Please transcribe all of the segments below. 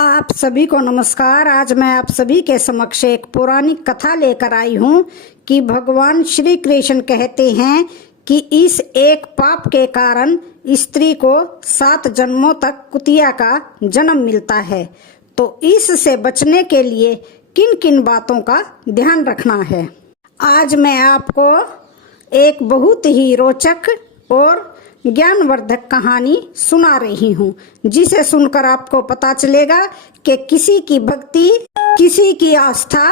आप सभी को नमस्कार। आज मैं आप सभी के समक्ष एक पौराणिक कथा लेकर आई हूँ कि भगवान श्री कृष्ण कहते हैं कि इस एक पाप के कारण स्त्री को 7 जन्मों तक कुतिया का जन्म मिलता है। तो इससे बचने के लिए किन किन बातों का ध्यान रखना है, आज मैं आपको एक बहुत ही रोचक और ज्ञानवर्धक कहानी सुना रही हूँ, जिसे सुनकर आपको पता चलेगा कि किसी की भक्ति, किसी की आस्था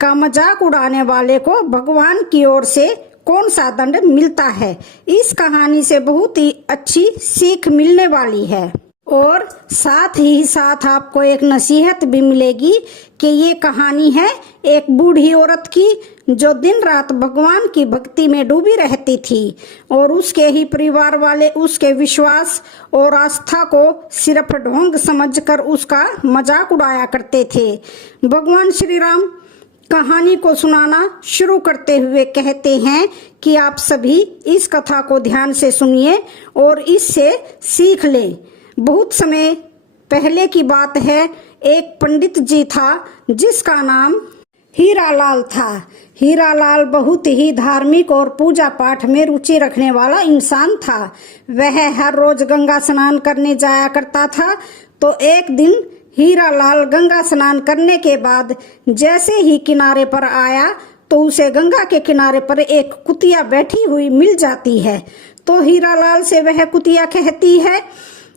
का मजाक उड़ाने वाले को भगवान की ओर से कौन सा दंड मिलता है। इस कहानी से बहुत ही अच्छी सीख मिलने वाली है और साथ ही साथ आपको एक नसीहत भी मिलेगी कि ये कहानी है एक बूढ़ी औरत की जो दिन रात भगवान की भक्ति में डूबी रहती थी और उसके ही परिवार वाले उसके विश्वास और आस्था को सिर्फ ढोंग समझकर उसका मजाक उड़ाया करते थे। भगवान श्री राम कहानी को सुनाना शुरू करते हुए कहते हैं कि आप सभी इस कथा को ध्यान से सुनिए और इससे सीख लें। बहुत समय पहले की बात है, एक पंडित जी था जिसका नाम हीरालाल था। हीरालाल बहुत ही धार्मिक और पूजा पाठ में रुचि रखने वाला इंसान था। वह हर रोज गंगा स्नान करने जाया करता था। तो एक दिन हीरालाल गंगा स्नान करने के बाद जैसे ही किनारे पर आया तो उसे गंगा के किनारे पर एक कुतिया बैठी हुई मिल जाती है। तो हीरालाल से वह कुतिया कहती है,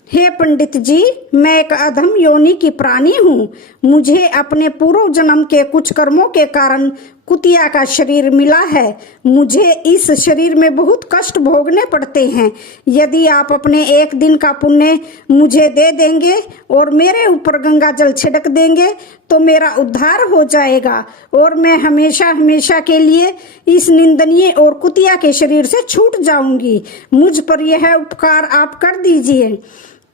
हे पंडित जी, मैं एक अधम योनि की प्राणी हूँ। मुझे अपने पूर्व जन्म के कुछ कर्मों के कारण कुतिया का शरीर मिला है। मुझे इस शरीर में बहुत कष्ट भोगने पड़ते हैं। यदि आप अपने एक दिन का पुण्य मुझे दे देंगे और मेरे ऊपर गंगा जल छिड़क देंगे तो मेरा उद्धार हो जाएगा और मैं हमेशा हमेशा के लिए इस निंदनीय और कुतिया के शरीर से छूट जाऊंगी। मुझ पर यह उपकार आप कर दीजिए।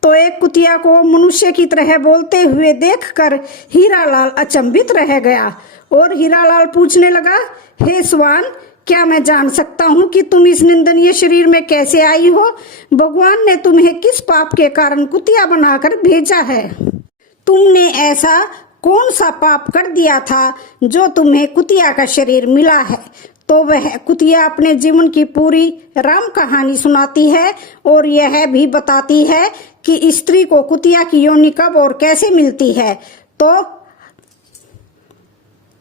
तो एक कुतिया को मनुष्य की तरह बोलते हुए देखकर हीरालाल अचंभित रह गया और हीरालाल पूछने लगा, हे स्वान, क्या मैं जान सकता हूँ कि तुम इस निंदनीय शरीर में कैसे आई हो? भगवान ने तुम्हें किस पाप के कारण कुतिया बनाकर भेजा है? तुमने ऐसा कौन सा पाप कर दिया था जो तुम्हें कुतिया का शरीर मिला है? तो वह कुतिया अपने जीवन की पूरी राम कहानी सुनाती है और यह भी बताती है कि स्त्री को कुतिया की योनि कब और कैसे मिलती है। तो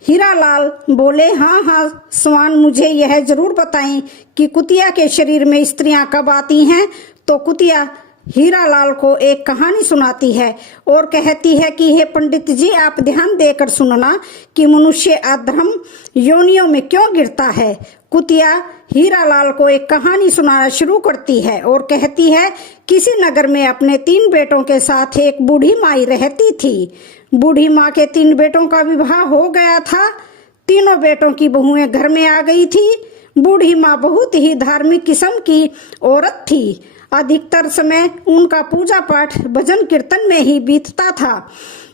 हीरालाल बोले, हाँ स्वान, मुझे यह जरूर बताएं कि कुतिया के शरीर में स्त्रियां कब आती हैं। तो कुतिया हीरालाल को एक कहानी सुनाती है और कहती है कि हे पंडित जी, आप ध्यान देकर सुनना कि मनुष्य अधर्म योनियों में क्यों गिरता है। कुतिया हीरालाल को एक कहानी सुनाना शुरू करती है और कहती है, किसी नगर में अपने 3 बेटों के साथ एक बूढ़ी माई रहती थी। बूढ़ी माँ के 3 बेटों का विवाह हो गया था। तीनों बेटों की बहुएं घर में आ गई थी। बूढ़ी माँ बहुत ही धार्मिक किस्म की औरत थी। अधिकतर समय उनका पूजा पाठ भजन कीर्तन में ही बीतता था।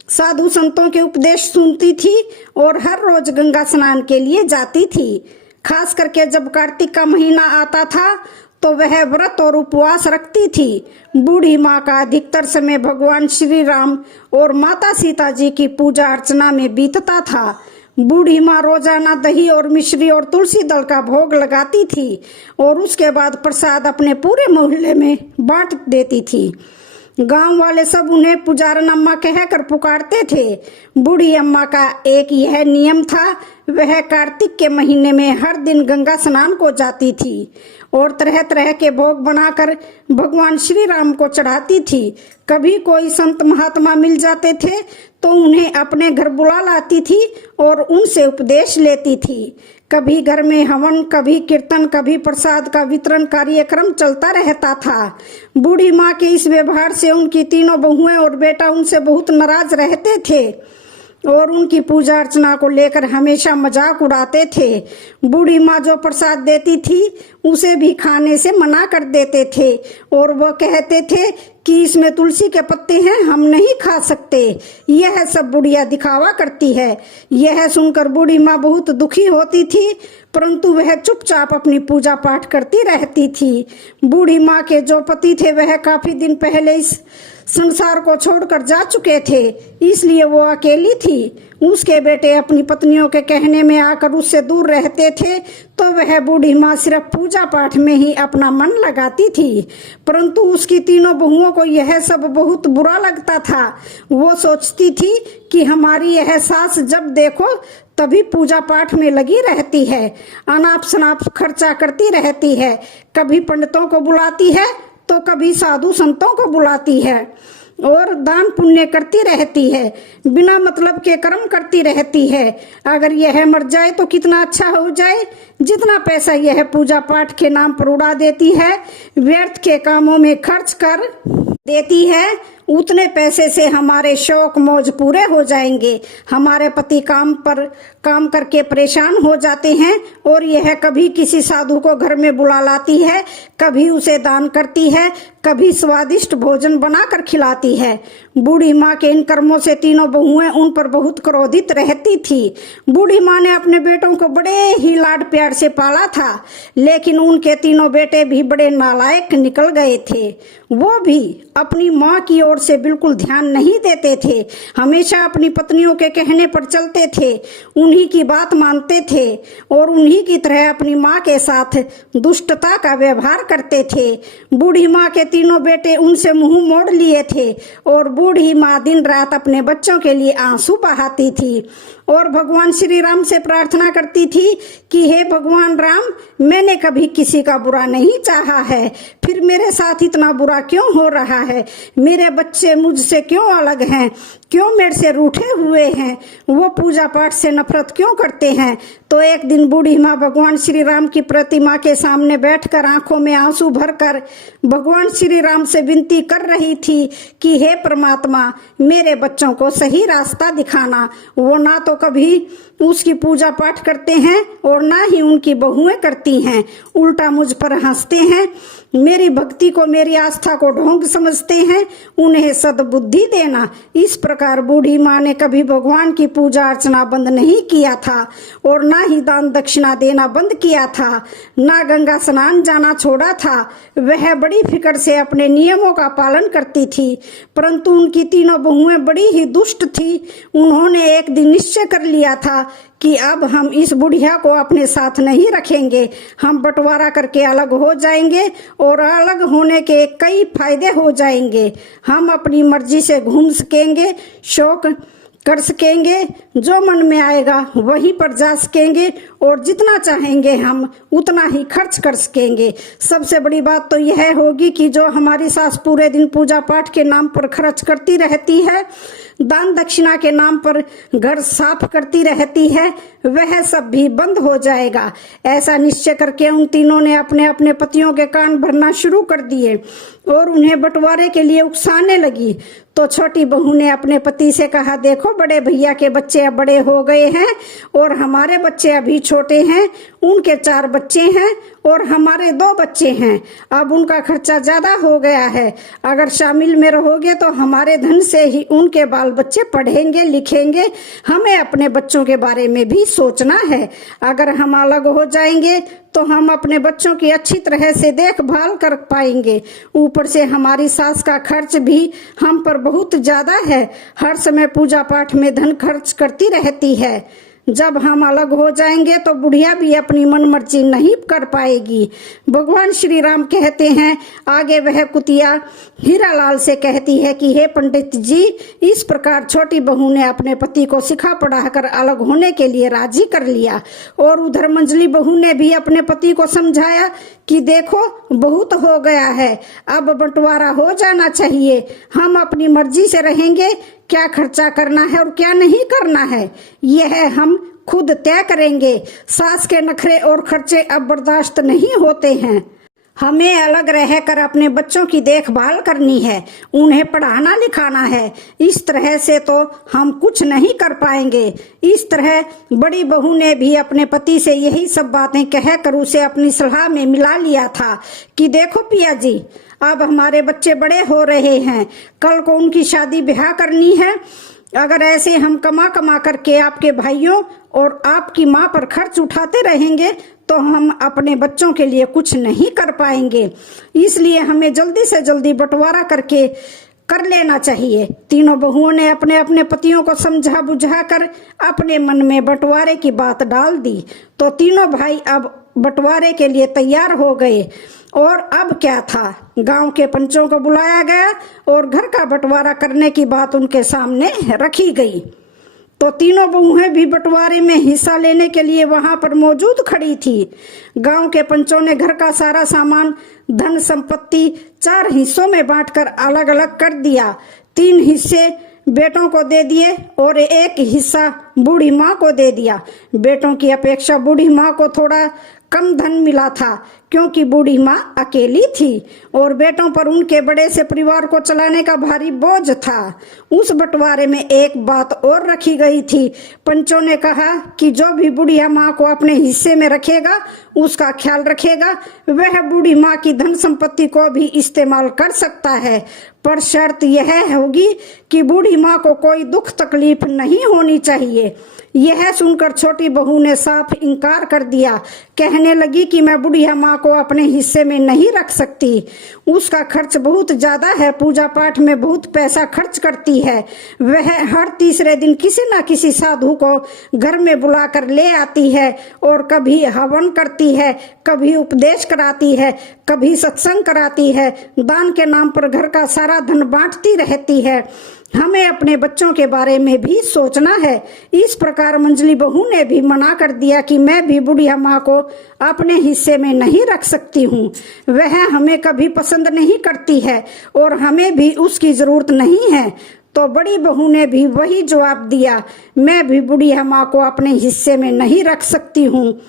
साधु संतों के उपदेश सुनती थी और हर रोज गंगा स्नान के लिए जाती थी। खास करके जब कार्तिक का महीना आता था तो वह व्रत और उपवास रखती थी। बूढ़ी माँ का अधिकतर समय भगवान श्री राम और माता सीता जी की पूजा अर्चना में बीतता था। बूढ़ी माँ रोजाना दही और मिश्री और तुलसी दल का भोग लगाती थी और उसके बाद प्रसाद अपने पूरे मोहल्ले में बांट देती थी। गांव वाले सब उन्हें पुजारन अम्मा कहकर पुकारते थे। बूढ़ी अम्मा का एक यह नियम था, वह कार्तिक के महीने में हर दिन गंगा स्नान को जाती थी और तरह तरह के भोग बनाकर भगवान श्री राम को चढ़ाती थी। कभी कोई संत महात्मा मिल जाते थे तो उन्हें अपने घर बुला लाती थी और उनसे उपदेश लेती थी। कभी घर में हवन, कभी कीर्तन, कभी प्रसाद का वितरण कार्यक्रम चलता रहता था। बूढ़ी माँ के इस व्यवहार से उनकी तीनों बहुएं और बेटा उनसे बहुत नाराज रहते थे और उनकी पूजा अर्चना को लेकर हमेशा मजाक उड़ाते थे। बूढ़ी माँ जो प्रसाद देती थी उसे भी खाने से मना कर देते थे और वह कहते थे कि इसमें तुलसी के पत्ते हैं, हम नहीं खा सकते। यह सब बुढ़िया दिखावा करती है। यह सुनकर बूढ़ी माँ बहुत दुखी होती थी, परंतु वह चुपचाप अपनी पूजा पाठ करती रहती थी। बूढ़ी माँ के जो पति थे वह काफी दिन पहले इस संसार को छोड़कर जा चुके थे, इसलिए वो अकेली थी। उसके बेटे अपनी पत्नियों के कहने में आकर उससे दूर रहते थे, तो वह बूढ़ी माँ सिर्फ पूजा पाठ में ही अपना मन लगाती थी। परंतु उसकी तीनों बहुओं को यह सब बहुत बुरा लगता था। वो सोचती थी कि हमारी यह सास जब देखो तभी पूजा पाठ में लगी रहती है, अनाप शनाप खर्चा करती रहती है, कभी पंडितों को बुलाती है तो कभी साधु संतों को बुलाती है और दान पुण्य करती रहती है, बिना मतलब के कर्म करती रहती है। अगर यह मर जाए तो कितना अच्छा हो जाए। जितना पैसा यह पूजा पाठ के नाम पर उड़ा देती है, व्यर्थ के कामों में खर्च कर देती है, उतने पैसे से हमारे शौक मौज पूरे हो जाएंगे। हमारे पति काम करके परेशान हो जाते हैं और यह कभी किसी साधु को घर में बुला लाती है, कभी उसे दान करती है, कभी स्वादिष्ट भोजन बनाकर खिलाती है। बूढ़ी माँ के इन कर्मों से तीनों बहुएं उन पर बहुत क्रोधित रहती थी। बूढ़ी माँ ने अपने बेटों को बड़े ही लाड प्यार से पाला था, लेकिन उनके तीनों बेटे भी बड़े नालायक निकल गए थे। वो भी अपनी माँ की ओर से बिल्कुल ध्यान नहीं देते थे, हमेशा अपनी पत्नियों के कहने पर चलते थे, उन्हीं की बात मानते थे और उन्हीं की तरह अपनी माँ के साथ दुष्टता का व्यवहार करते थे। बूढ़ी माँ के तीनों बेटे उनसे मुंह मोड़ लिए थे और बूढ़ी माँ दिन रात अपने बच्चों के लिए आंसू बहाती थी और भगवान श्री राम से प्रार्थना करती थी कि हे भगवान राम, मैंने कभी किसी का बुरा नहीं चाहा है, फिर मेरे साथ इतना बुरा क्यों हो रहा है? मेरे बच्चे मुझसे क्यों अलग हैं? क्यों मेरे से रूठे हुए हैं? वो पूजा पाठ से नफरत क्यों करते हैं? तो एक दिन बूढ़ी माँ भगवान श्री राम की प्रतिमा के सामने बैठकर आंखों में आंसू भरकर भगवान श्री राम से विनती कर रही थी कि हे परमात्मा, मेरे बच्चों को सही रास्ता दिखाना। वो ना तो कभी उसकी पूजा पाठ करते हैं और ना ही उनकी बहुएं करती हैं, उल्टा मुझ पर हंसते हैं, मेरी भक्ति को, मेरी आस्था को ढोंग समझते हैं। उन्हें सद्बुद्धि देना। इस प्रकार बूढ़ी माँ ने कभी भगवान की पूजा अर्चना बंद नहीं किया था और ना ही दान दक्षिणा देना बंद किया था, ना गंगा स्नान जाना छोड़ा था। वह बड़ी फिक्र से अपने नियमों का पालन करती थी, परंतु उनकी तीनों बहुएं बड़ी ही दुष्ट थी। उन्होंने एक दिन निश्चय कर लिया था कि अब हम इस बुढ़िया को अपने साथ नहीं रखेंगे, हम बंटवारा करके अलग हो जाएंगे और अलग होने के कई फायदे हो जाएंगे। हम अपनी मर्जी से घूम सकेंगे, शौक कर सकेंगे, जो मन में आएगा वहीं पर जा सकेंगे और जितना चाहेंगे हम उतना ही खर्च कर सकेंगे। सबसे बड़ी बात तो यह होगी कि जो हमारी सास पूरे दिन पूजा पाठ के नाम पर खर्च करती रहती है, दान दक्षिणा के नाम पर घर साफ करती रहती है, वह सब भी बंद हो जाएगा। ऐसा निश्चय करके उन तीनों ने अपने अपने पतियों के कान भरना शुरू कर दिए और उन्हें बंटवारे के लिए उकसाने लगी। तो छोटी बहू ने अपने पति से कहा, देखो बड़े भैया के बच्चे अब बड़े हो गए हैं और हमारे बच्चे अभी छोटे हैं। उनके 4 बच्चे हैं और हमारे 2 बच्चे हैं। अब उनका खर्चा ज्यादा हो गया है। अगर शामिल में रहोगे तो हमारे धन से ही उनके बाल बच्चे पढ़ेंगे लिखेंगे। हमें अपने बच्चों के बारे में भी सोचना है। अगर हम अलग हो जाएंगे तो हम अपने बच्चों की अच्छी तरह से देखभाल कर पाएंगे। ऊपर से हमारी सास का खर्च भी हम पर बहुत ज्यादा है, हर समय पूजा पाठ में धन खर्च करती रहती है। जब हम अलग हो जाएंगे तो बुढ़िया भी अपनी मन मर्जी नहीं कर पाएगी। भगवान श्री राम कहते हैं, आगे वह कुतिया हीरालाल से कहती है कि हे पंडित जी, इस प्रकार छोटी बहू ने अपने पति को सिखा पढ़ाकर अलग होने के लिए राजी कर लिया और उधर मंजली बहू ने भी अपने पति को समझाया कि देखो बहुत हो गया है, अब बंटवारा हो जाना चाहिए, हम अपनी मर्जी से रहेंगे, क्या खर्चा करना है और क्या नहीं करना है यह हम खुद तय करेंगे। सास के नखरे और खर्चे अब बर्दाश्त नहीं होते हैं। हमें अलग रहकर अपने बच्चों की देखभाल करनी है, उन्हें पढ़ाना लिखाना है। इस तरह से तो हम कुछ नहीं कर पाएंगे। इस तरह बड़ी बहू ने भी अपने पति से यही सब बातें कहकर उसे अपनी सलाह में मिला लिया था कि देखो पिया जी, अब हमारे बच्चे बड़े हो रहे हैं, कल को उनकी शादी ब्याह करनी है। अगर ऐसे हम कमा कमा करके आपके भाइयों और आपकी माँ पर खर्च उठाते रहेंगे तो हम अपने बच्चों के लिए कुछ नहीं कर पाएंगे। इसलिए हमें जल्दी से जल्दी बंटवारा करके कर लेना चाहिए। तीनों बहुओं ने अपने अपने पतियों को समझा बुझा कर अपने मन में बंटवारे की बात डाल दी। तो तीनों भाई अब बंटवारे के लिए तैयार हो गए। और अब क्या था, गांव के पंचों को बुलाया गया और घर का बंटवारा करने की बात उनके सामने रखी गई। तो तीनों बहुएं भी बंटवारे में हिस्सा लेने के लिए वहां पर मौजूद खड़ी थी। गांव के पंचों ने घर का सारा सामान, धन संपत्ति 4 हिस्सों में बांटकर अलग अलग कर दिया। 3 हिस्से बेटों को दे दिए और 1 हिस्सा बूढ़ी माँ को दे दिया। बेटों की अपेक्षा बूढ़ी माँ को थोड़ा कम धन मिला था, क्योंकि बूढ़ी माँ अकेली थी और बेटों पर उनके बड़े से परिवार को चलाने का भारी बोझ था। उस बंटवारे में एक बात और रखी गई थी। पंचों ने कहा कि जो भी बुढ़िया माँ को अपने हिस्से में रखेगा, उसका ख्याल रखेगा, वह बूढ़ी माँ की धन संपत्ति को भी इस्तेमाल कर सकता है, पर शर्त यह होगी कि बूढ़ी माँ को कोई दुख तकलीफ नहीं होनी चाहिए। यह सुनकर छोटी बहू ने साफ इनकार कर दिया। कहने लगी कि मैं बुढ़िया माँ को अपने हिस्से में नहीं रख सकती, उसका खर्च बहुत ज्यादा है, पूजा पाठ में बहुत पैसा खर्च करती है। वह हर तीसरे दिन किसी न किसी साधु को घर में बुलाकर ले आती है और कभी हवन करती है, कभी उपदेश कराती है, कभी सत्संग कराती है, दान के नाम पर घर का सारा धन बांटती रहती है। हमें अपने बच्चों के बारे में भी सोचना है। इस प्रकार मंजली बहू ने भी मना कर दिया कि मैं भी बुढ़िया माँ को अपने हिस्से में नहीं रख सकती हूँ, वह हमें कभी पसंद नहीं करती है और हमें भी उसकी जरूरत नहीं है। तो बड़ी बहू ने भी वही जवाब दिया, मैं भी बुढ़िया माँ को अपने हिस्से में नहीं रख सकती हूँ।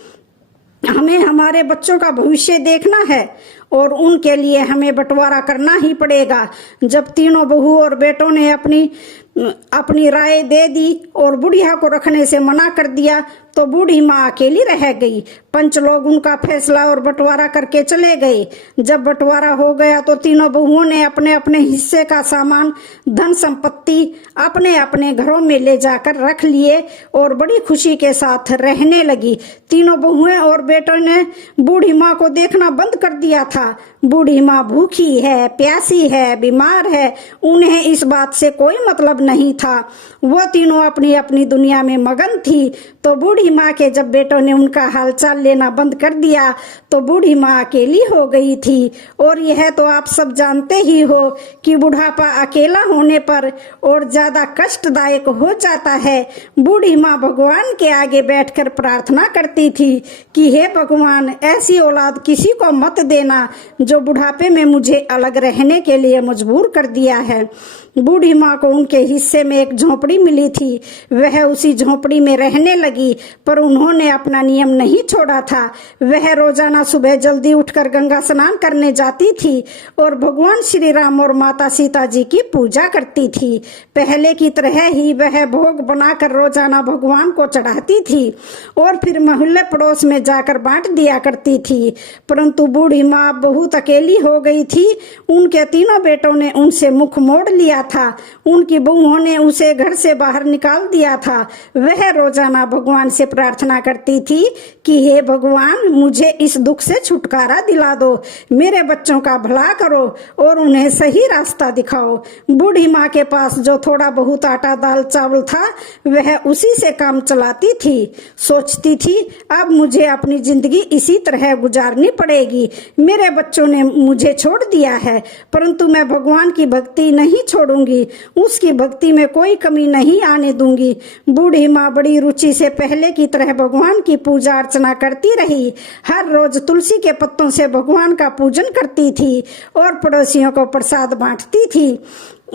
हमें हमारे बच्चों का भविष्य देखना है और उनके लिए हमें बंटवारा करना ही पड़ेगा। जब तीनों बहू और बेटों ने अपनी राय दे दी और बुढ़िया को रखने से मना कर दिया, तो बूढ़ी माँ अकेली रह गई। पंच लोग उनका फैसला और बंटवारा करके चले गए। जब बंटवारा हो गया तो तीनों बहुओं ने अपने अपने हिस्से का सामान, धन संपत्ति अपने अपने घरों में ले जाकर रख लिए और बड़ी खुशी के साथ रहने लगी। तीनों बहुएं और बेटों ने बूढ़ी माँ को देखना बंद कर दिया था। बूढ़ी माँ भूखी है, प्यासी है, बीमार है, उन्हें इस बात से कोई मतलब नहीं था। वो तीनों अपनी अपनी दुनिया में मगन थी। तो बूढ़ी माँ के जब बेटों ने उनका हालचाल लेना बंद कर दिया तो बूढ़ी माँ अकेली हो गई थी। और यह तो आप सब जानते ही हो कि बुढ़ापा अकेला होने पर और ज्यादा कष्टदायक हो जाता है। बूढ़ी माँ भगवान के आगे बैठकर प्रार्थना करती थी कि हे भगवान, ऐसी औलाद किसी को मत देना जो बुढ़ापे में मुझे अलग रहने के लिए मजबूर कर दिया है। बूढ़ी माँ को उनके हिस्से में एक झोपड़ी मिली थी, वह उसी झोपड़ी में रहने लगी, पर उन्होंने अपना नियम नहीं छोड़ा था। वह रोजाना सुबह जल्दी उठकर गंगा स्नान करने जाती थी और भगवान श्री राम और माता सीता जी की पूजा करती थी। पहले की तरह ही वह भोग बनाकर रोजाना भगवान को चढ़ाती थी और फिर मोहल्ले पड़ोस में जाकर बांट दिया करती थी। परंतु बूढ़ी माँ बहुत अकेली हो गई थी। उनके तीनों बेटों ने उनसे मुख मोड़ लिया था। उनकी बहुओं ने उसे घर से बाहर निकाल दिया था। वह रोजाना भगवान से प्रार्थना करती थी कि हे भगवान, मुझे इस दुख से छुटकारा दिला दो, मेरे बच्चों का भला करो और उन्हें सही रास्ता दिखाओ। बूढ़ी माँ के पास जो थोड़ा बहुत आटा दाल चावल था, वह उसी से काम चलाती थी। सोचती थी अब मुझे अपनी जिंदगी इसी तरह गुजारनी पड़ेगी। मेरे बच्चों ने मुझे छोड़ दिया है, परंतु मैं भगवान की भक्ति नहीं छोड़ूंगी, उसकी भक्ति में कोई कमी नहीं आने दूंगी। बूढ़ी माँ बड़ी रुचि से पहले की तरह भगवान की पूजा अर्चना करती रही। हर रोज तुलसी के पत्तों से भगवान का पूजन करती थी और पड़ोसियों को प्रसाद बांटती थी।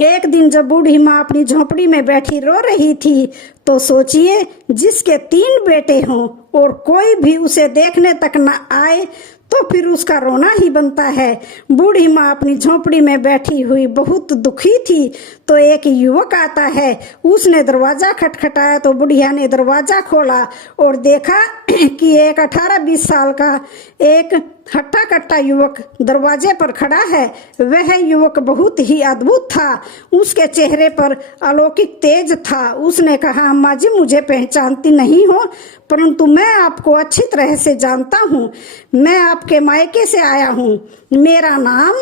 एक दिन जब बूढ़ी माँ अपनी झोपड़ी में बैठी रो रही थी, तो सोचिए, जिसके 3 बेटे हों और कोई भी उसे देखने तक न आए तो फिर उसका रोना ही बनता है। बूढ़ी माँ अपनी झोपड़ी में बैठी हुई बहुत दुखी थी। तो एक युवक आता है, उसने दरवाजा खटखटाया तो बुढ़िया ने दरवाजा खोला और देखा कि एक 18-20 साल का एक हट्टा कट्टा युवक दरवाजे पर खड़ा है। वह युवक बहुत ही अद्भुत था, उसके चेहरे पर अलौकिक तेज था। उसने कहा, अम्मा जी, मुझे पहचानती नहीं हो, परंतु मैं आपको अच्छी तरह से जानता हूँ। मैं आपके मायके से आया हूँ। मेरा नाम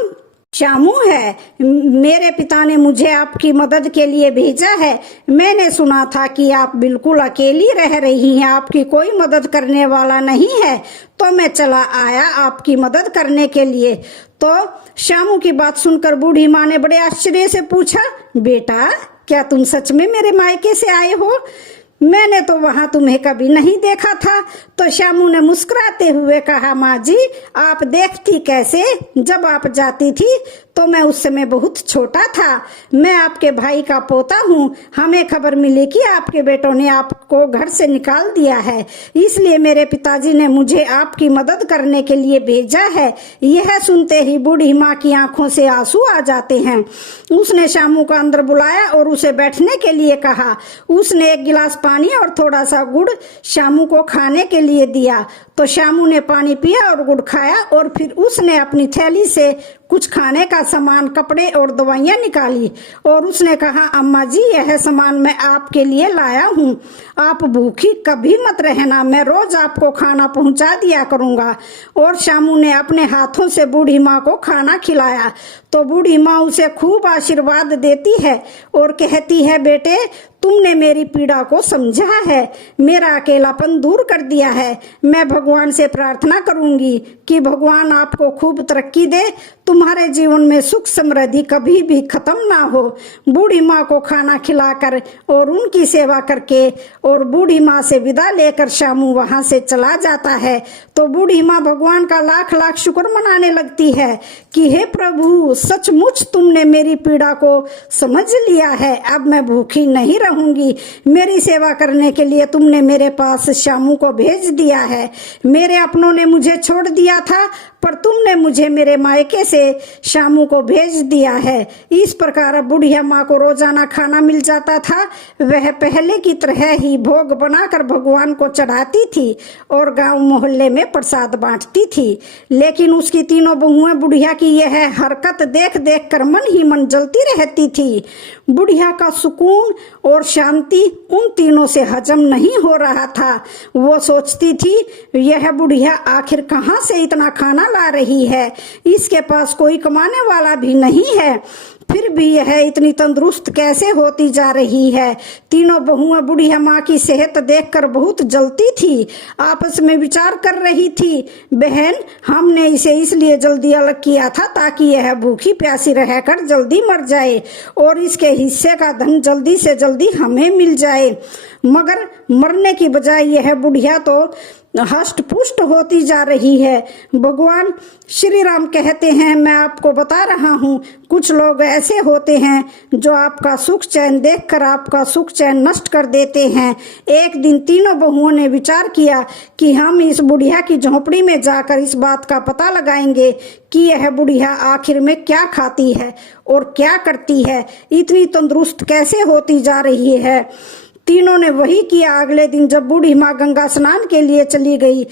श्यामू है, मेरे पिता ने मुझे आपकी मदद के लिए भेजा है। मैंने सुना था कि आप बिल्कुल अकेली रह रही हैं, आपकी कोई मदद करने वाला नहीं है, तो मैं चला आया आपकी मदद करने के लिए। तो श्यामू की बात सुनकर बूढ़ी माँ ने बड़े आश्चर्य से पूछा, बेटा क्या तुम सच में मेरे मायके से आए हो? मैंने तो वहां तुम्हें कभी नहीं देखा था। तो श्यामू ने मुस्कुराते हुए कहा, माँ जी आप देखती कैसे, जब आप जाती थी तो मैं उस समय बहुत छोटा था। मैं आपके भाई का पोता हूँ। हमें खबर मिली कि आपके बेटों ने आपको घर से निकाल दिया है, इसलिए मेरे पिताजी ने मुझे आपकी मदद करने के लिए भेजा है। यह सुनते ही बूढ़ी माँ की आंखों से आंसू आ जाते हैं। उसने श्यामू को अंदर बुलाया और उसे बैठने के लिए कहा। उसने एक गिलास पानी और थोड़ा सा गुड़ श्यामू को खाने के लिए दिया। तो श्यामू ने पानी पिया और गुड़ खाया और फिर उसने अपनी थैली से कुछ खाने का सामान, कपड़े और दवाइयां निकाली और उसने कहा, अम्मा जी यह सामान मैं आपके लिए लाया हूँ, आप भूखी कभी मत रहना, मैं रोज आपको खाना पहुँचा दिया करूँगा। और श्यामू ने अपने हाथों से बूढ़ी माँ को खाना खिलाया। तो बूढ़ी माँ उसे खूब आशीर्वाद देती है और कहती है, बेटे तुमने मेरी पीड़ा को समझा है, मेरा अकेलापन दूर कर दिया है। मैं भगवान से प्रार्थना करूंगी कि भगवान आपको खूब तरक्की दे, तुम्हारे जीवन में सुख समृद्धि कभी भी खत्म ना हो। बूढ़ी माँ को खाना खिलाकर और उनकी सेवा करके और बूढ़ी माँ से विदा लेकर श्यामू वहां से चला जाता है। तो बूढ़ी माँ भगवान का लाख लाख शुक्र मनाने लगती है कि हे प्रभु सचमुच तुमने मेरी पीड़ा को समझ लिया है, अब मैं भूखी नहीं रहूंगी। मेरी सेवा करने के लिए तुमने मेरे पास श्यामू को भेज दिया है। मेरे अपनों ने मुझे छोड़ दिया था, पर तुमने मुझे मेरे मायके से श्यामू को भेज दिया है। इस प्रकार बुढ़िया माँ को रोजाना खाना मिल जाता था। वह पहले की तरह ही भोग बनाकर भगवान को चढ़ाती थी और गांव मोहल्ले में प्रसाद बांटती थी। लेकिन उसकी तीनों बहुएं बुढ़िया की यह हरकत देख देख कर मन ही मन जलती रहती थी। बुढ़िया का सुकून और शांति उन तीनों से हजम नहीं हो रहा था। वो सोचती थी, यह बुढ़िया आखिर कहाँ से इतना खाना ला रही है, इसके पास कोई कमाने वाला भी नहीं है, फिर भी यह इतनी तंदुरुस्त कैसे होती जा रही है। तीनों बहुएं बुढ़िया माँ की सेहत देखकर बहुत जलती थी। आपस में विचार कर रही थी, बहन हमने इसे इसलिए जल्दी अलग किया था ताकि यह भूखी प्यासी रहकर जल्दी मर जाए और इसके हिस्से का धन जल्दी से जल्दी हमें मिल जाए। मगर मरने की बजाय यह बुढ़िया तो हष्ट पुष्ट होती जा रही है। भगवान श्री राम कहते हैं, मैं आपको बता रहा हूँ, कुछ लोग ऐसे होते हैं जो आपका सुख चैन देखकर आपका सुख चैन नष्ट कर देते हैं। एक दिन तीनों बहुओं ने विचार किया कि हम इस बुढ़िया की झोपड़ी में जाकर इस बात का पता लगाएंगे कि यह बुढ़िया आखिर में क्या खाती है और क्या करती है, इतनी तंदुरुस्त कैसे होती जा रही है। तीनों ने वही किया। अगले दिन जब बूढ़ी माँ गंगा स्नान के लिए चली गई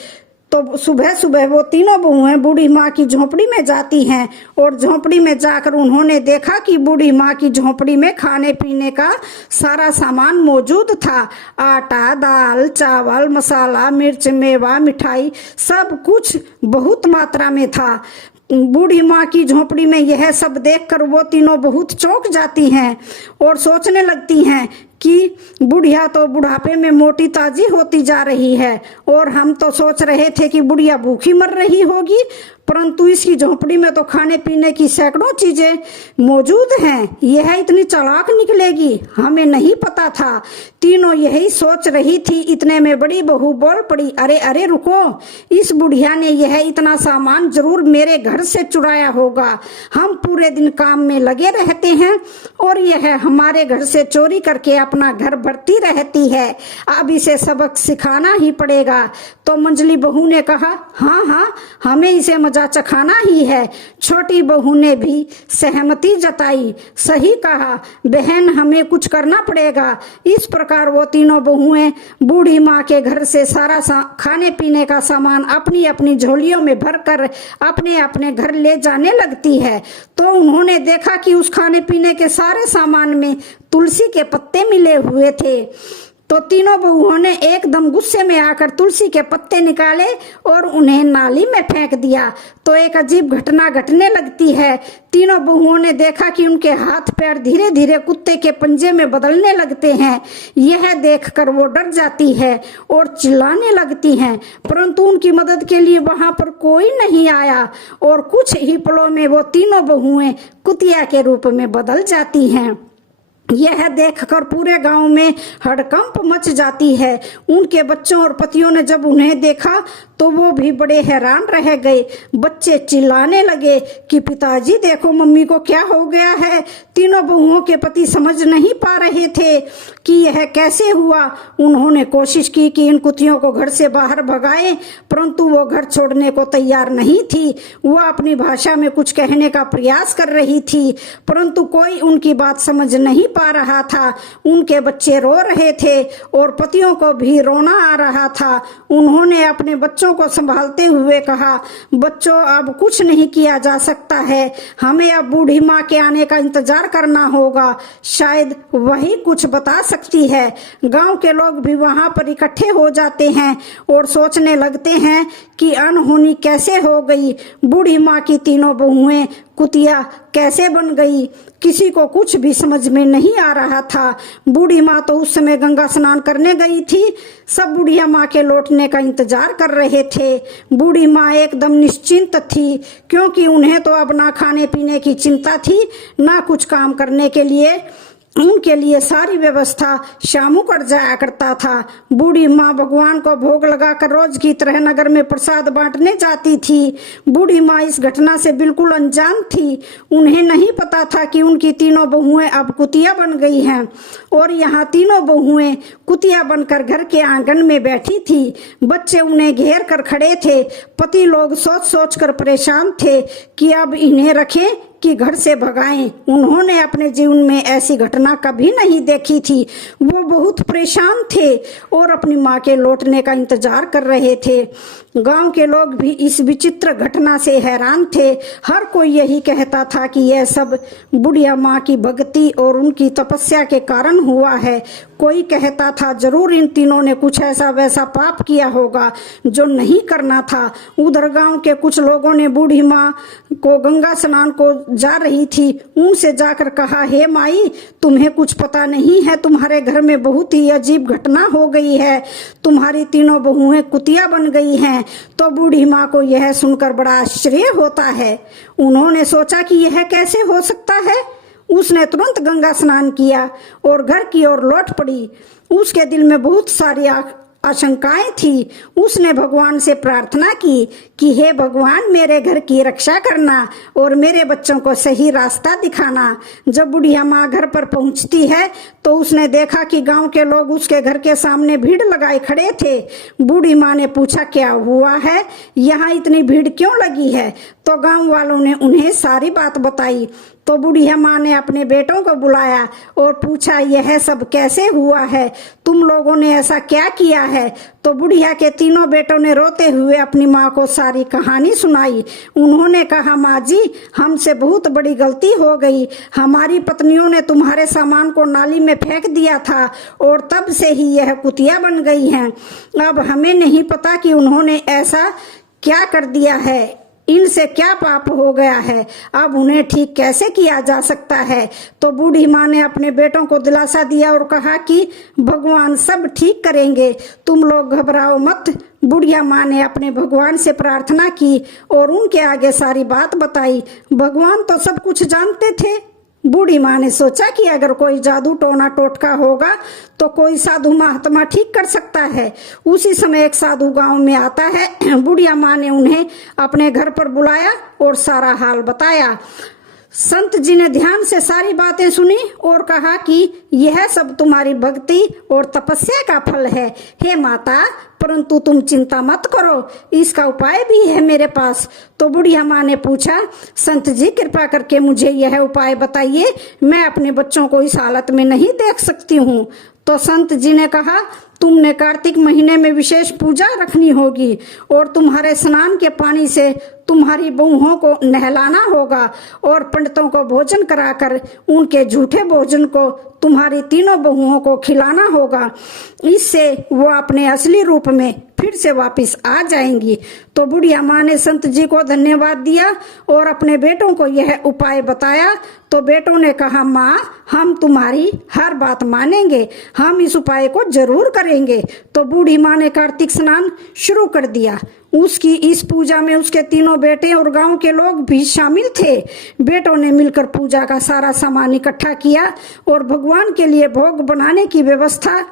तो सुबह सुबह वो तीनों बहुएं बूढ़ी माँ की झोपड़ी में जाती हैं और झोपड़ी में जाकर उन्होंने देखा कि बूढ़ी माँ की झोपड़ी में खाने पीने का सारा सामान मौजूद था। आटा, दाल, चावल, मसाला, मिर्च, मेवा, मिठाई, सब कुछ बहुत मात्रा में था। बूढ़ी माँ की झोपड़ी में यह सब देखकर वो तीनों बहुत चौंक जाती हैं और सोचने लगती हैं कि बुढ़िया तो बुढ़ापे में मोटी ताजी होती जा रही है और हम तो सोच रहे थे कि बुढ़िया भूखी मर रही होगी, परंतु इसकी झोपड़ी में तो खाने पीने की सैकड़ों चीजें मौजूद हैं। यह इतनी चालाक निकलेगी, हमें नहीं पता था। तीनों यही सोच रही थी, इतने में बड़ी बहू बोल पड़ी, अरे अरे रुको, इस बुढ़िया ने यह इतना सामान जरूर मेरे घर से चुराया होगा। हम पूरे दिन काम में लगे रहते हैं और यह हमारे घर से चोरी करके अपना घर भरती रहती है, अब इसे सबक सिखाना ही पड़ेगा। तो मंजली बहू ने कहा, हाँ हाँ हमें इसे मजा चखाना ही है। छोटी बहू ने भी सहमति जताई, सही कहा बहन, हमें कुछ करना पड़ेगा। इस प्रकार वो तीनों बहुएं बूढ़ी माँ के घर से सारा खाने पीने का सामान अपनी अपनी झोलियों में भरकर अपने अपने घर ले जाने लगती है। तो उन्होंने देखा कि उस खाने पीने के सारे सामान में तुलसी के पत्ते मिले हुए थे। तो तीनों बहुओं ने एकदम गुस्से में आकर तुलसी के पत्ते निकाले और उन्हें नाली में फेंक दिया। तो एक अजीब घटना घटने लगती है। तीनों बहुओं ने देखा कि उनके हाथ पैर धीरे धीरे कुत्ते के पंजे में बदलने लगते हैं। यह देखकर वो डर जाती है और चिल्लाने लगती हैं, परंतु उनकी मदद के लिए वहां पर कोई नहीं आया और कुछ ही पलों में वो तीनों बहुएं कुतिया के रूप में बदल जाती हैं। यह देखकर पूरे गांव में हड़कंप मच जाती है। उनके बच्चों और पतियों ने जब उन्हें देखा तो वो भी बड़े हैरान रह गए। बच्चे चिल्लाने लगे कि पिताजी देखो मम्मी को क्या हो गया है। तीनों बहुओं के पति समझ नहीं पा रहे थे कि यह कैसे हुआ। उन्होंने कोशिश की कि इन कुतियों को घर से बाहर भगाएं, परंतु वो घर छोड़ने को तैयार नहीं थी। वह अपनी भाषा में कुछ कहने का प्रयास कर रही थी, परंतु कोई उनकी बात समझ नहीं पा रहा था। उनके बच्चे रो रहे थे और पतियों को भी रोना आ रहा था। उन्होंने अपने बच्चों को संभालते हुए कहा, बच्चों अब कुछ नहीं किया जा सकता है, हमें अब बूढ़ी माँ के आने का इंतजार करना होगा, शायद वही कुछ बता सकती है। गांव के लोग भी वहां पर इकट्ठे हो जाते हैं और सोचने लगते हैं कि अनहोनी कैसे हो गई, बूढ़ी माँ की तीनों बहुएं कुतिया कैसे बन गई। किसी को कुछ भी समझ में नहीं आ रहा था। बूढ़ी माँ तो उस समय गंगा स्नान करने गई थी। सब बुढ़िया माँ के लौटने का इंतजार कर रहे थे। बूढ़ी माँ एकदम निश्चिंत थी, क्योंकि उन्हें तो अब ना खाने पीने की चिंता थी, ना कुछ काम करने के लिए। उनके लिए सारी व्यवस्था शामू कर जाया करता था। बूढ़ी माँ भगवान को भोग लगाकर रोज की तरह नगर में प्रसाद बांटने जाती थी। बूढ़ी माँ इस घटना से बिल्कुल अनजान थी। उन्हें नहीं पता था कि उनकी तीनों बहुएं अब कुतिया बन गई हैं और यहाँ तीनों बहुएं कुतिया बनकर घर के आंगन में बैठी थी। बच्चे उन्हें घेर कर खड़े थे। पति लोग सोच सोच कर परेशान थे कि अब इन्हें रखें कि घर से भगाएं। उन्होंने अपने जीवन में ऐसी घटना कभी नहीं देखी थी। वो बहुत परेशान थे और अपनी माँ के लौटने का इंतजार कर रहे थे। गांव के लोग भी इस विचित्र घटना से हैरान थे। हर कोई यही कहता था कि यह सब बुढ़िया माँ की भक्ति और उनकी तपस्या के कारण हुआ है। कोई कहता था जरूर इन तीनों ने कुछ ऐसा वैसा पाप किया होगा जो नहीं करना था। उधर गांव के कुछ लोगों ने बूढ़ी माँ को गंगा स्नान को जा रही थी, उनसे जाकर कहा, हे माई तुम्हें कुछ पता नहीं है, तुम्हारे घर में बहुत ही अजीब घटना हो गई है, तुम्हारी तीनों बहुएं कुतिया बन गई हैं। तो बूढ़ी माँ को यह सुनकर बड़ा आश्चर्य होता है। उन्होंने सोचा कि यह कैसे हो सकता है। उसने तुरंत गंगा स्नान किया और घर की ओर लौट पड़ी। उसके दिल में बहुत सारी आशंकाएं थी। उसने भगवान से प्रार्थना की कि हे भगवान मेरे घर की रक्षा करना और मेरे बच्चों को सही रास्ता दिखाना। जब बुढ़िया माँ घर पर पहुंचती है तो उसने देखा कि गांव के लोग उसके घर के सामने भीड़ लगाए खड़े थे। बूढ़ी माँ ने पूछा, क्या हुआ है, यहाँ इतनी भीड़ क्यों लगी है? तो गांव वालों ने उन्हें सारी बात बताई। तो बुढ़िया माँ ने अपने बेटों को बुलाया और पूछा, यह सब कैसे हुआ है, तुम लोगों ने ऐसा क्या किया है? तो बुढ़िया के तीनों बेटों ने रोते हुए अपनी माँ को सारी कहानी सुनाई। उन्होंने कहा, माँ जी हमसे बहुत बड़ी गलती हो गई, हमारी पत्नियों ने तुम्हारे सामान को नाली में फेंक दिया था और तब से ही यह कुतिया बन गई हैं। अब हमें नहीं पता कि उन्होंने ऐसा क्या कर दिया है, इनसे क्या पाप हो गया है, अब उन्हें ठीक कैसे किया जा सकता है? तो बूढ़ी माँ ने अपने बेटों को दिलासा दिया और कहा कि भगवान सब ठीक करेंगे, तुम लोग घबराओ मत। बुढ़िया माँ ने अपने भगवान से प्रार्थना की और उनके आगे सारी बात बताई। भगवान तो सब कुछ जानते थे। बूढ़ी माँ ने सोचा कि अगर कोई जादू टोना टोटका होगा तो कोई साधु महात्मा ठीक कर सकता है। उसी समय एक साधु गांव में आता है। बुढ़िया माँ ने उन्हें अपने घर पर बुलाया और सारा हाल बताया। संत जी ने ध्यान से सारी बातें सुनी और कहा कि यह सब तुम्हारी भक्ति और तपस्या का फल है। हे माता, परंतु तुम चिंता मत करो, इसका उपाय भी है मेरे पास। तो बुढ़िया माँ ने पूछा, संत जी कृपा करके मुझे यह उपाय बताइए, मैं अपने बच्चों को इस हालत में नहीं देख सकती हूँ। तो संत जी ने कहा, तुमने कार्तिक महीने में विशेष पूजा रखनी होगी और तुम्हारे स्नान के पानी से तुम्हारी बहुओं को नहलाना होगा और पंडितों को भोजन कराकर उनके झूठे भोजन को तुम्हारी तीनों बहुओं को खिलाना होगा। इससे वो अपने असली रूप में फिर से वापस आ जाएंगी। तो बुढ़िया माँ ने संत जी को धन्यवाद दिया और अपने बेटों को यह उपाय बताया। तो बेटों ने कहा, माँ हम तुम्हारी हर बात मानेंगे, हम इस उपाय को जरूर करेंगे। तो बूढ़ी माँ ने कार्तिक स्नान शुरू कर दिया। उसकी इस पूजा में उसके तीनों बेटे और गांव के लोग भी शामिल थे। बेटों ने मिलकर पूजा का सारा सामान इकट्ठा किया और भगवान के लिए भोग बनाने की व्यवस्था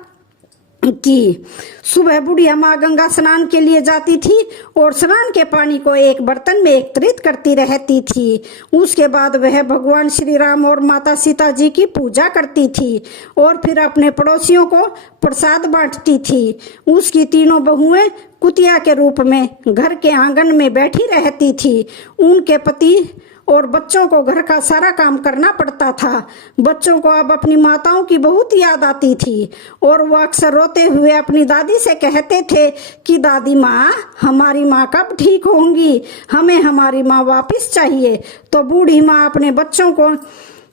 की। सुबह बुढ़िया माँ गंगा स्नान के लिए जाती थी और स्नान के पानी को एक बर्तन में एकत्रित करती रहती थी। उसके बाद वह भगवान श्री राम और माता सीता जी की पूजा करती थी और फिर अपने पड़ोसियों को प्रसाद बांटती थी। उसकी तीनों बहुएं कुतिया के रूप में घर के आंगन में बैठी रहती थी। उनके पति और बच्चों को घर का सारा काम करना पड़ता था। बच्चों को अब अपनी माताओं की बहुत याद आती थी और वो अक्सर रोते हुए अपनी दादी से कहते थे कि दादी माँ, हमारी माँ कब ठीक होंगी, हमें हमारी माँ वापस चाहिए। तो बूढ़ी माँ अपने बच्चों को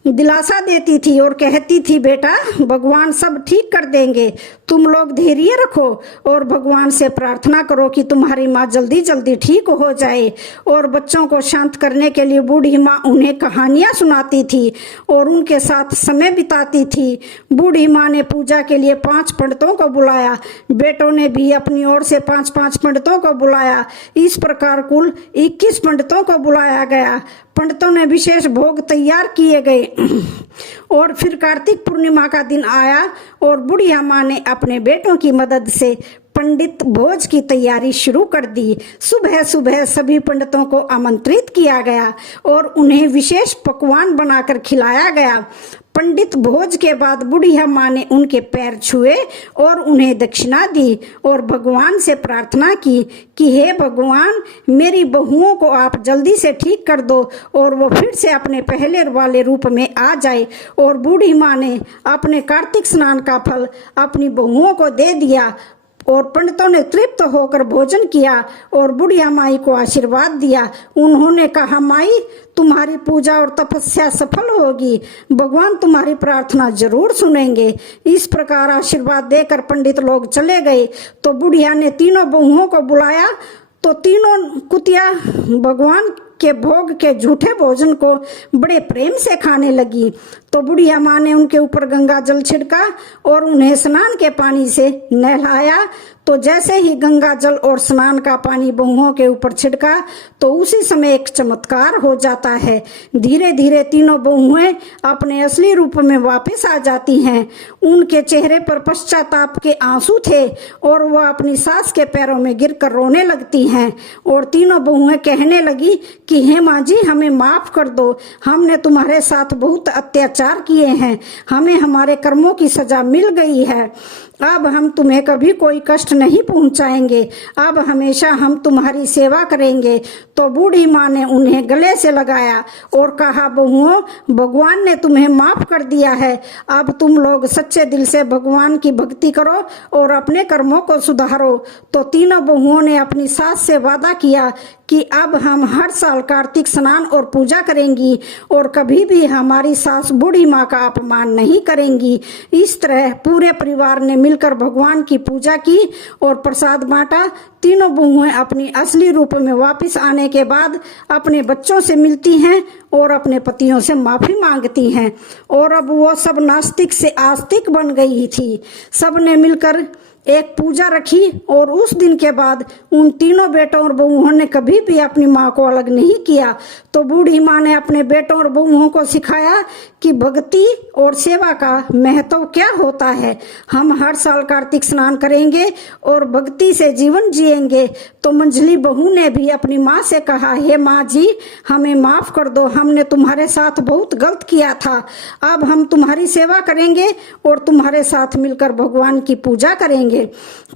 दिलासा देती थी और कहती थी, बेटा भगवान सब ठीक कर देंगे, तुम लोग धैर्य रखो और भगवान से प्रार्थना करो कि तुम्हारी माँ जल्दी जल्दी ठीक हो जाए। और बच्चों को शांत करने के लिए बूढ़ी माँ उन्हें कहानियां सुनाती थी और उनके साथ समय बिताती थी। बूढ़ी माँ ने पूजा के लिए 5 पंडितों को बुलाया। बेटों ने भी अपनी ओर से 5-5 पंडितों को बुलाया। इस प्रकार कुल 21 पंडितों को बुलाया गया। पंडितों ने विशेष भोग तैयार किए गए और फिर कार्तिक पूर्णिमा का दिन आया और बुढ़िया माँ ने अपने बेटों की मदद से पंडित भोज की तैयारी शुरू कर दी। सुबह सुबह सभी पंडितों को आमंत्रित किया गया और उन्हें विशेष पकवान बनाकर खिलाया गया। पंडित भोज के बाद बुढ़िया माँ ने उनके पैर छुए और उन्हें दक्षिणा दी और भगवान से प्रार्थना की कि हे भगवान, मेरी बहुओं को आप जल्दी से ठीक कर दो और वो फिर से अपने पहले वाले रूप में आ जाए। और बूढ़ी माँ ने अपने कार्तिक स्नान का फल अपनी बहुओं को दे दिया और पंडितों ने तृप्त होकर भोजन किया और बुढ़िया माई को आशीर्वाद दिया। उन्होंने कहा, माई तुम्हारी पूजा और तपस्या सफल होगी, भगवान तुम्हारी प्रार्थना जरूर सुनेंगे। इस प्रकार आशीर्वाद देकर पंडित लोग चले गए। तो बुढ़िया ने तीनों बहुओं को बुलाया। तो तीनों कुतिया भगवान के भोग के झूठे भोजन को बड़े प्रेम से खाने लगी। तो बुढ़िया माँ ने उनके ऊपर गंगा जल छिड़का और उन्हें स्नान के पानी से नहलाया। तो जैसे ही गंगा जल और स्नान का पानी बहुओं के ऊपर छिड़का तो उसी समय एक चमत्कार हो जाता है। धीरे धीरे तीनों बहुएं अपने असली रूप में वापस आ जाती हैं। उनके चेहरे पर पश्चाताप के आंसू थे और वह अपनी सास के पैरों में गिरकर रोने लगती हैं और तीनों बहुएं कहने लगी कि हे माँ जी, हमें माफ कर दो, हमने तुम्हारे साथ बहुत अत्याचार किए हैं, हमें हमारे कर्मों की सजा मिल गई है। अब हम तुम्हें कभी कोई कष्ट नहीं पहुंचाएंगे, अब हमेशा हम तुम्हारी सेवा करेंगे। तो बूढ़ी माँ ने उन्हें गले से लगाया और कहा, बहुओं, भगवान ने तुम्हें माफ कर दिया है, अब तुम लोग सच्चे दिल से भगवान की भक्ति करो और अपने कर्मों को सुधारो। तो तीनों बहुओं ने अपनी सास से वादा किया कि अब हम हर साल कार्तिक स्नान और पूजा करेंगी और कभी भी हमारी सास बूढ़ी माँ का अपमान नहीं करेंगी। इस तरह पूरे परिवार ने मिलकर भगवान की पूजा की और प्रसाद बांटा। तीनों बहुएं अपनी असली रूप में वापस आने के बाद अपने बच्चों से मिलती हैं और अपने पतियों से माफी मांगती हैं। और अब वो सब नास्तिक से आस्तिक बन गई थी। सब ने मिलकर एक पूजा रखी और उस दिन के बाद उन तीनों बेटों और बहुओं ने कभी भी अपनी माँ को अलग नहीं किया। तो बूढ़ी माँ ने अपने बेटों और बहुओं को सिखाया कि भक्ति और सेवा का महत्व क्या होता है। हम हर साल कार्तिक स्नान करेंगे और भक्ति से जीवन जिएंगे। तो मंझली बहू ने भी अपनी माँ से कहा, हे माँ जी, हमें माफ कर दो, हमने तुम्हारे साथ बहुत गलत किया था, अब हम तुम्हारी सेवा करेंगे और तुम्हारे साथ मिलकर भगवान की पूजा करेंगे।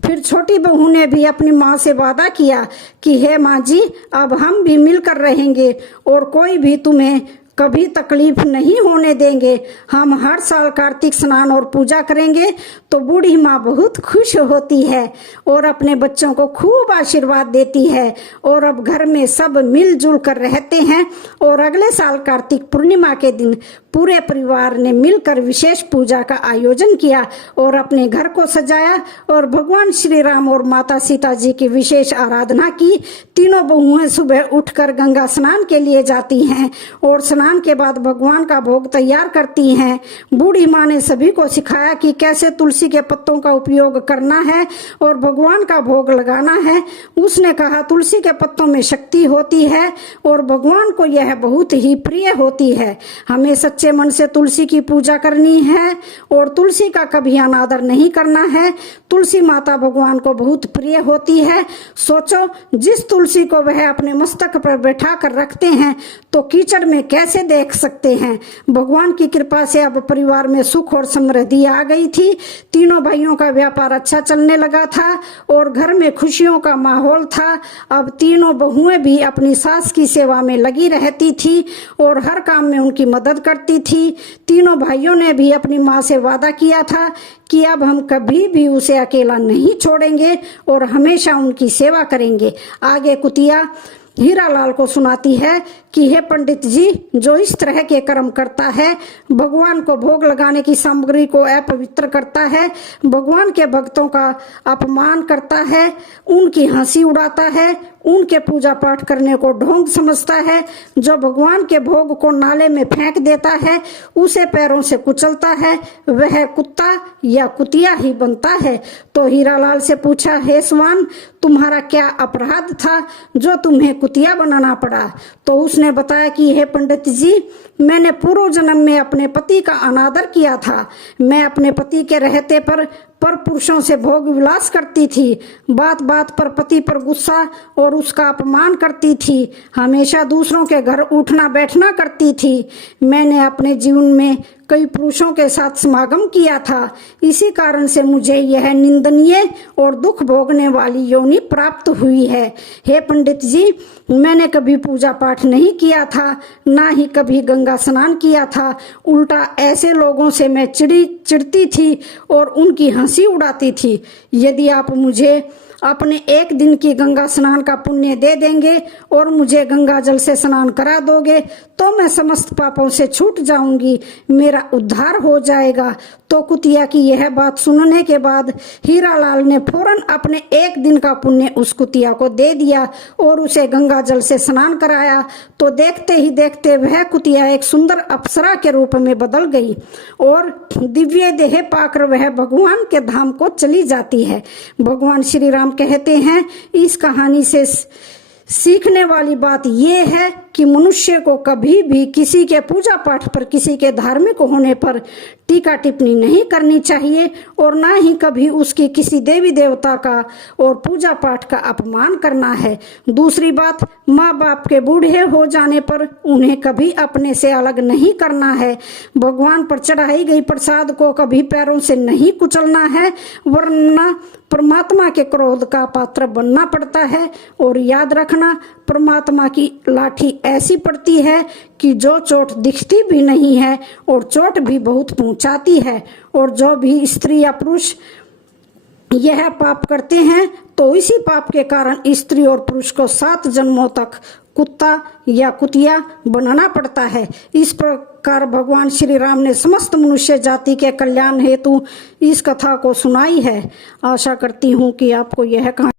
फिर छोटी बहू ने भी अपनी माँ से वादा किया कि हे माँ जी, अब हम भी मिलकर रहेंगे और कोई भी तुम्हें कभी तकलीफ नहीं होने देंगे। हम हर साल कार्तिक स्नान और पूजा करेंगे तो बूढ़ी माँ बहुत खुश होती है और अपने बच्चों को खूब आशीर्वाद देती है। और अब घर में सब मिलजुल कर रहते हैं। और अगले साल कार्तिक पूर्णिमा के दिन पूरे परिवार ने मिलकर विशेष पूजा का आयोजन किया और अपने घर को सजाया और भगवान श्री राम और माता सीता जी की विशेष आराधना की। तीनों बहुएं सुबह उठकर गंगा स्नान के लिए जाती हैं और स्नान के बाद भगवान का भोग तैयार करती हैं। बूढ़ी माँ ने सभी को सिखाया कि कैसे तुलसी के पत्तों का उपयोग करना है और भगवान का भोग लगाना है। उसने कहा तुलसी के पत्तों में शक्ति होती है और भगवान को यह बहुत ही प्रिय होती है। हमें सच्चे मन से तुलसी की पूजा करनी है और तुलसी का कभी अनादर नहीं करना है। तुलसी माता भगवान को बहुत प्रिय होती है। सोचो, जिस तुलसी को वह अपने मस्तक पर बैठा कर रखते हैं तो कीचड़ में कैसे देख सकते हैं। भगवान की कृपा से अब परिवार में सुख और समृद्धि आ गई थी। तीनों भाइयों का व्यापार अच्छा चलने लगा था और घर में खुशियों का माहौल था। अब तीनों बहुएं भी अपनी सास की सेवा में लगी रहती थी और हर काम में उनकी मदद करती थी। तीनों भाइयों ने भी अपनी माँ से वादा किया था कि अब हम कभी भी उसे अकेला नहीं छोड़ेंगे और हमेशा उनकी सेवा करेंगे। आगे कुतिया हीरालाल को सुनाती है कि हे पंडित जी, जो इस तरह के कर्म करता है, भगवान को भोग लगाने की सामग्री को अपवित्र करता है, भगवान के भक्तों का अपमान करता है, उनकी हंसी उड़ाता है, उनके पूजा पाठ करने को ढोंग समझता है, जो भगवान के भोग को नाले में फेंक देता है, उसे पैरों से कुचलता है, वह कुत्ता या कुतिया ही बनता है। तो हीरालाल से पूछा, हे स्वान, तुम्हारा क्या अपराध था जो तुम्हें कुतिया बनाना पड़ा? तो उसने बताया कि हे पंडित जी, मैंने पूर्व जन्म में अपने पति का अनादर किया था। मैं अपने पति के रहते पर पुरुषों से भोग विलास करती थी, बात बात पर पति पर गुस्सा और उसका अपमान करती थी, हमेशा दूसरों के घर उठना बैठना करती थी। मैंने अपने जीवन में कई पुरुषों के साथ समागम किया था। इसी कारण से मुझे यह निंदनीय और दुख भोगने वाली योनि प्राप्त हुई है। हे पंडित जी, मैंने कभी पूजा पाठ नहीं किया था, ना ही कभी गंगा स्नान किया था। उल्टा ऐसे लोगों से मैं चिढ़ती थी और उनकी हंसी उड़ाती थी। यदि आप मुझे अपने एक दिन की गंगा स्नान का पुण्य दे देंगे और मुझे गंगा जल से स्नान करा दोगे तो मैं समस्त पापों से छूट जाऊंगी, मेरा उद्धार हो जाएगा। तो कुतिया की यह बात सुनने के बाद हीरालाल ने फौरन अपने एक दिन का पुण्य उस कुतिया को दे दिया और उसे गंगा जल से स्नान कराया। तो देखते ही देखते वह कुतिया एक सुंदर अप्सरा के रूप में बदल गई और दिव्य देह पाकर वह भगवान के धाम को चली जाती है। भगवान श्री राम कहते हैं, इस कहानी से सीखने वाली बात यह है कि मनुष्य को कभी भी किसी के पूजा पाठ पर, किसी के धार्मिक होने पर टीका टिप्पणी नहीं करनी चाहिए और ना ही कभी उसकी किसी देवी देवता का और पूजा पाठ का अपमान करना है। दूसरी बात, माँ बाप के बूढ़े हो जाने पर उन्हें कभी अपने से अलग नहीं करना है। भगवान पर चढ़ाई गई प्रसाद को कभी पैरों से नहीं कुचलना है, वरना परमात्मा के क्रोध का पात्र बनना पड़ता है। और याद रखना, परमात्मा की लाठी ऐसी पड़ती है कि जो चोट दिखती भी नहीं है और चोट भी बहुत पहुंचाती है। और जो भी स्त्री या पुरुष यह पाप करते हैं तो इसी पाप के कारण स्त्री और पुरुष को 7 जन्मों तक कुत्ता या कुतिया बनाना पड़ता है। इस प्रकार भगवान श्री राम ने समस्त मनुष्य जाति के कल्याण हेतु इस कथा को सुनाई है। आशा करती हूँ कि आपको यह कहानी